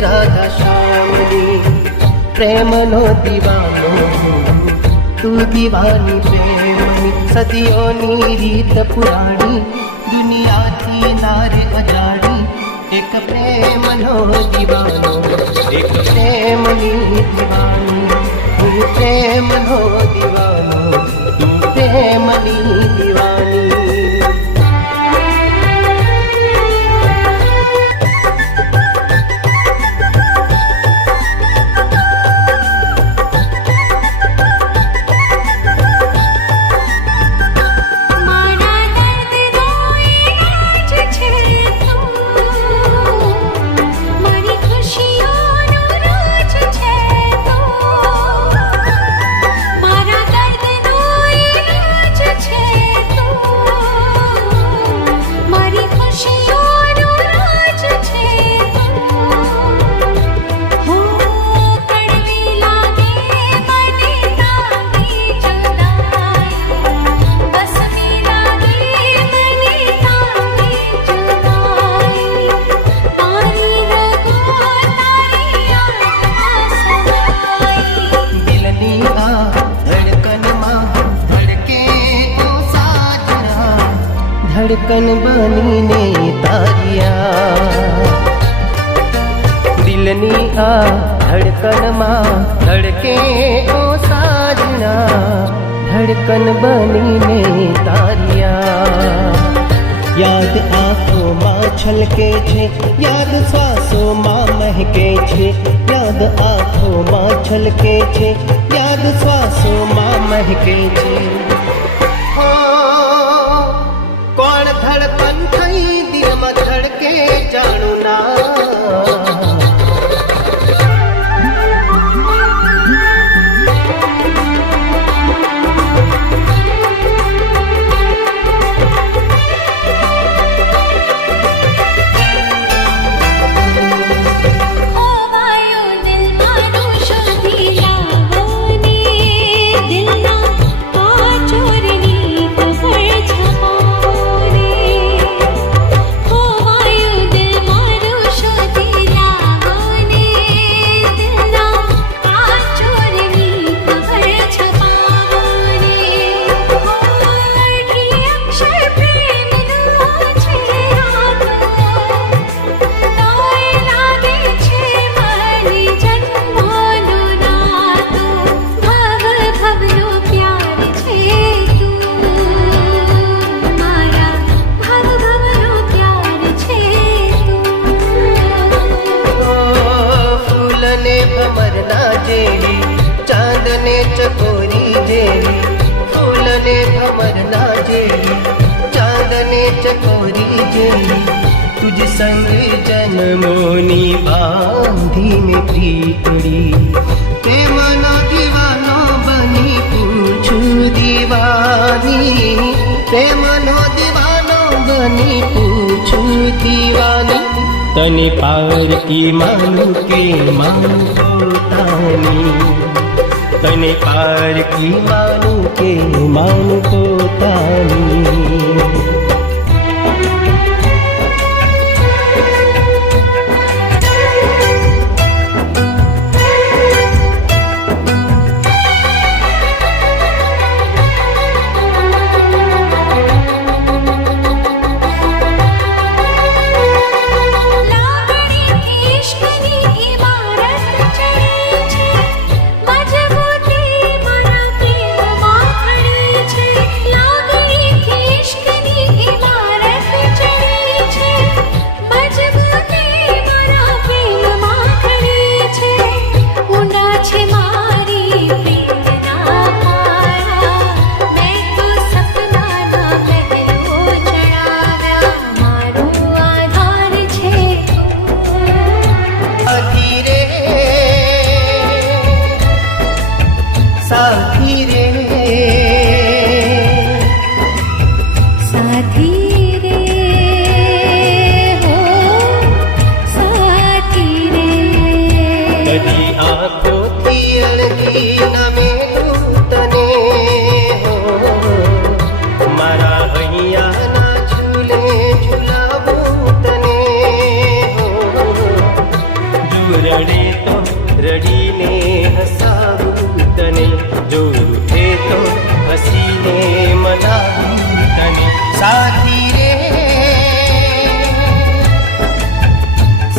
राधा श्यामनी प्रेमनो दीवानो तू दीवानी प्रेमनी सदियोनी रीत पुराणी दुनियाथी नार अजाणी एक प्रेमनो दीवानो एक प्रेमनी दीवानी प्रेमनो दीवानो प्रेमनी दीवानी धड़कन बनी ने तारिया दिलनी आ धड़कन मां धड़के ओ साजना धड़कन बनी ने तारिया याद आँखों मां छलके छे याद श्वासों मां महके छे याद आँखों मां छलके छे याद श्वासों मां महके छे कौन धड़कन थई दिल में धड़के जाणू ना चांदने चकोरी जेरी फूलने भमरना जेरी चांदने चकोरी जेरी तुझ संग जन्मोनी बांधी में प्रीतड़ी प्रेमनो दीवानो बनी पूछू दीवानी प्रेमनो दीवानो बनी पूछू दीवानी तने पार की मानू के मानू पोतानी तने पार की मानू के मानू पोतानी लागणी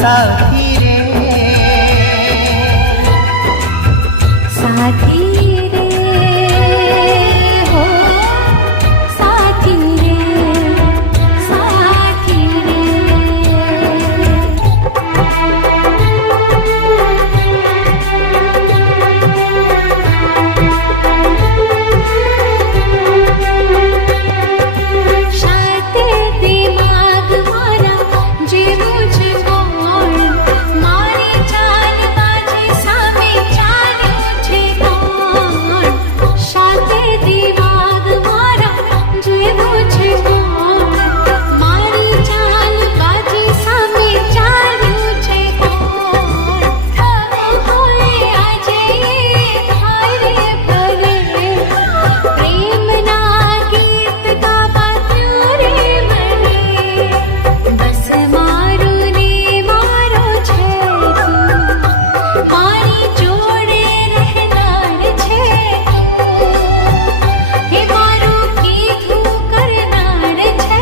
साथी रे साथी रे हो साथी रे साथी रे शाते दिमाग मारा जेवो છે કોણ મારી ચાલ બાજી સામે ચાલ્યો છે કોણ શાતે દિમાગ મારા જેવો છે કોણ મારી ચાલ બાજી સામે ચાલ્યો છે કોણ હોય આજે હારે ભલે પ્રેમના ગીત ગાવા રે મને બસ મારું ને મારો છે તું મારી જોડે રહેનાર છે હે મારું કીધું કરનાર છે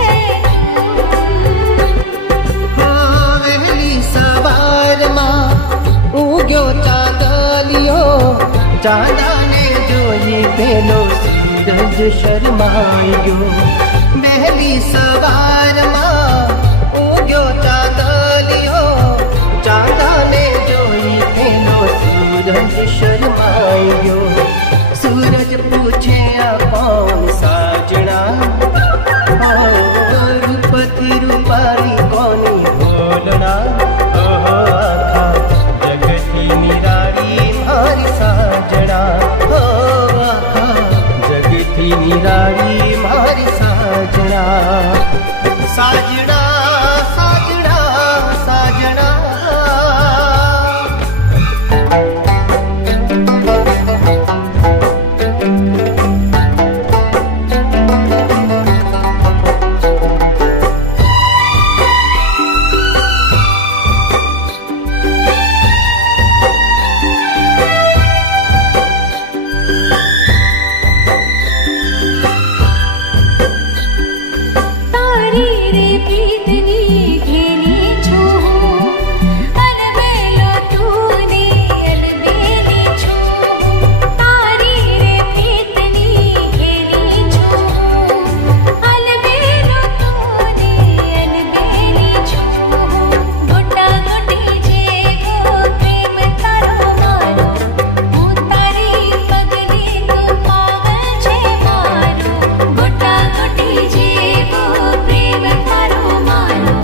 હો વહેલી સવારમાં ઉગ્યો ચાંદલિયો ચાંદાને જોઈ પેલો સૂરજ શરમાયો વહેલી સવારમાં ઉગ્યો ચાંદલિયો ચાંદાને જોઈ પેલો સૂરજ શરમાયો સૂરજ પૂછે આ કોણ સાજણા રૂપથી રૂપારી કોની બોલણા ઓહો આખા જગતની નિરાળી મારી સાજણા હો આખા જગતની નિરાળી મારી સાજણા સાજણા સાજણા સાજણા તારી રે પ્રીતની ઘેરી છું અલબેલો તુને અલબેલી છું તારી રે પ્રીતની ઘેરી છું અલબેલો તુને અલબેલી છું ગોટા ગોટી જેવો પ્રેમ તારો મારો હું તારી પગલી તું પાગલ છે મારો ગોટા ગોટી જેવો પ્રેમ તારો મારો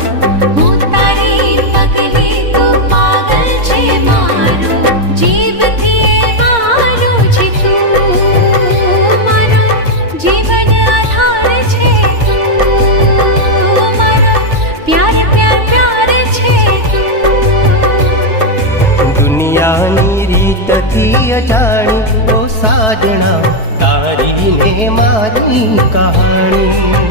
હું તારી પગલી તું પાગલ છે મારો જીવથી મારું છે તું મારો જીવન આધાર છે તું મારો પ્યાર પ્યાર પ્યાર છે તું દુનિયાની રીતથી અજાણી ઓ સાજણા તારી ને મારી કહાણી